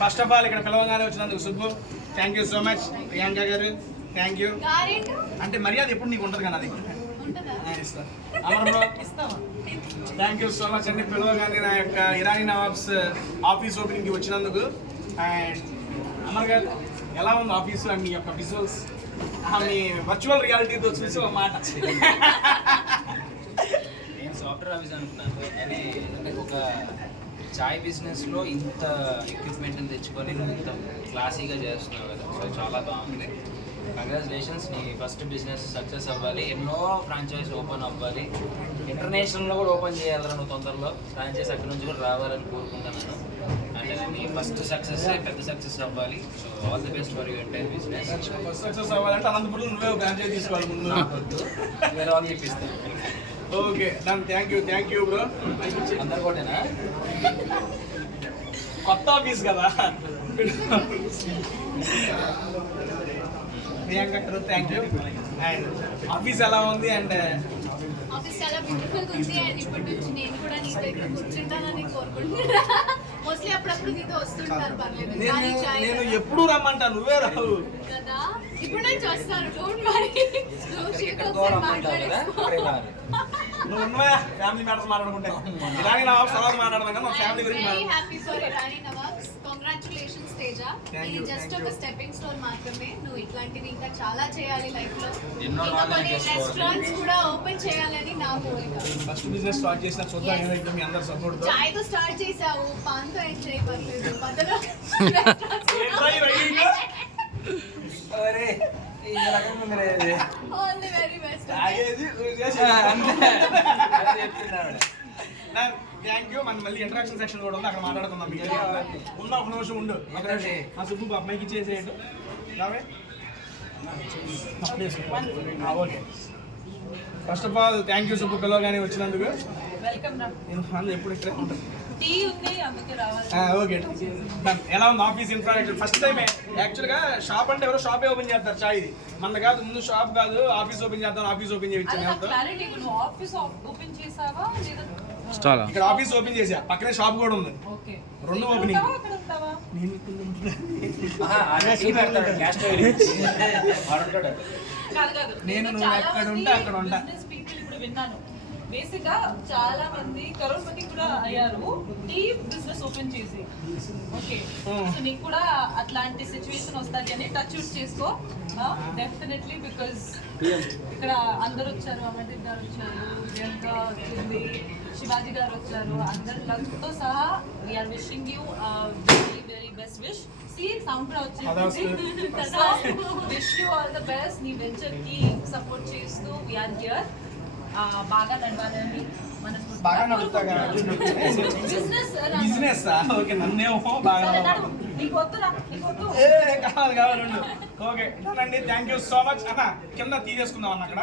First of all ఇక్కడ పిలవగానే వచ్చినందుకు Subbu thank you so much. Priyanka గారు థ్యాంక్ యూ. అంటే మర్యాద ఎప్పుడు నీకు ఉంటుంది కదా అది Amar thank you so much అండి. పిలవగానే నా యొక్క ఇరానీ నవాబ్స్ ఆఫీస్ ఓపెనింగ్కి వచ్చినందుకు. అండ్ అమర్ గారు ఎలా ఉంది ఆఫీసు అండ్ మీ యొక్క విజువల్స్ మీ వర్చువల్ రియాలిటీతో చూసి ఒక మాట. నేను సాఫ్ట్వేర్ ఆఫీస్ అనుకున్నాను కానీ ఒక చాయ్ బిజినెస్లో ఇంత ఎక్విప్మెంట్ తెచ్చుకొని నువ్వు ఇంత క్లాసీగా చేస్తున్నావు కదా, సో చాలా బాగుంది. కంగ్రాచులేషన్స్, నీ ఫస్ట్ బిజినెస్ సక్సెస్ అవ్వాలి, ఎన్నో ఫ్రాంచైజ్ ఓపెన్ అవ్వాలి, ఇంటర్నేషనల్లో కూడా ఓపెన్ చేయాలి నువ్వు తొందరలో. ఫ్రాంచైజ్ అక్కడ నుంచి కూడా రావాలని కోరుకుంటున్నాను. అంటే నీ ఫస్ట్ సక్సెస్ పెద్ద సక్సెస్ అవ్వాలి. So all the best for your entire business. First success అవ్వాలంటే అనంతపురం నువ్వే ఫ్రాంచైజ్ తీసుకోవాలి ముందు. వేరే వాళ్ళు ఇప్పిస్తాను. Okay done. Thank you bro. అందరు కూడానా? కొత్త ఆఫీస్ కదా. ప్రియాంక గారు థ్యాంక్ యూ. అండ్ ఆఫీస్ ఎలా ఉంది? అండ్ ఆఫీస్ చాలా బ్యూటిఫుల్గా ఉంది. అండ్ ఇప్పటి నుంచి నేను కూడా నీ దగ్గర కూర్చుంటానని కోరుకుంటున్నా. మోస్ట్లీ అప్పుడప్పుడు నీతో వస్తుంటాను, పర్లేదు. నేను ఎప్పుడు రమ్మంటా, నువ్వే రావు కదా. ఇప్పుడు నుంచి వస్తాను, డోంట్ వరీ. నువ్వు ఉన్నావా ఫ్యామిలీ మ్యాటర్స్ మాట్లాడుకుంటే? ఇరానీ నవాబ్స్ తర్వాత మాట్లాడదాం కదా, మా ఫ్యామిలీ గురించి మాట్లాడదాం. Happy for Irani nawabs. Congratulations Teja. ఇది జస్ట్ ఒక స్టెప్పింగ్ స్టోన్ మాత్రమే. నువ్వు ఇట్లాంటివి ఇంకా చాలా చేయాలి లైఫ్ లో. ఇంకా కొన్ని రెస్టారెంట్స్ కూడా ఓపెన్ చేయాలని నా కోరిక. ఫస్ట్ బిజినెస్ స్టార్ట్ చేసిన చూద్దాం ఏమైతే మీ అందరి సపోర్ట్ తో. చాయ్ తో స్టార్ట్ చేసావు, పాన్ తో ఎంజాయ్ పర్లేదు. మధ్యలో all the very best. Thank you. మన మళ్ళీ ఇంటరాక్షన్ సెక్షన్ కూడా ఉంది, అక్కడ మాట్లాడుకుందాం. ఉన్న ఒక నిమిషం ఉండు. ఆ సుబ్బు అమ్మాయికి ఇచ్చేసేయండి. Okay. First of all thank you Subbu పిలవగానే వచ్చినందుకు. ఎప్పుడు ఇక్కడ ఓకే. ఎలా ఉంది ఆఫీస్ ఇన్ఫ్రాస్ట్రక్చర్? ఫస్ట్ టైమే యాక్చువల్గా షాప్ అంటే ఎవరో షాపే ఓపెన్ చేస్తారు చాయ్. ఇది మన కాదు, ముందు షాప్ కాదు ఆఫీస్ ఓపెన్ చేద్దాం, ఆఫీస్ ఓపెన్ చేయించాను. ఇక్కడ ఆఫీస్ ఓపెన్ చేసా, పక్కనే షాప్ కూడా ఉంది. రెండు ఓపెనింగ్. నేను నువ్వు ఎక్కడ ఉంటే అక్కడ ఉంటా. బేసిక్ గా చాలా మంది కరోడ్పతి కూడా అయ్యారు టీ బిజినెస్ ఓపెన్ చేసి. ఓకే, సో నీకు కూడా అట్లాంటి సిచ్యువేషన్ వస్తుంది అని టచ్ వుడ్ చేసుకో డెఫినెట్లీ. బికాజ్ ఇక్కడ అందరు వచ్చారు, అమర్దీప్ గారు వచ్చారు, ప్రియాంక వచ్చింది, శివాజీ గారు వచ్చారు, అందరు లక్తో సహా we are wishing you very very best wish. Sound కూడా వచ్చింది. Wish you all the best. నీ వెంచర్ కి సపోర్ట్ చేస్తూ వీఆర్ హియర్. బాగా నడవాలని బిజినెస్. ఓకే, నన్నేమో బాగా కావాలి. Okay thank you so much అన్న. కింద తీసేసుకుందాం అన్న అక్కడ.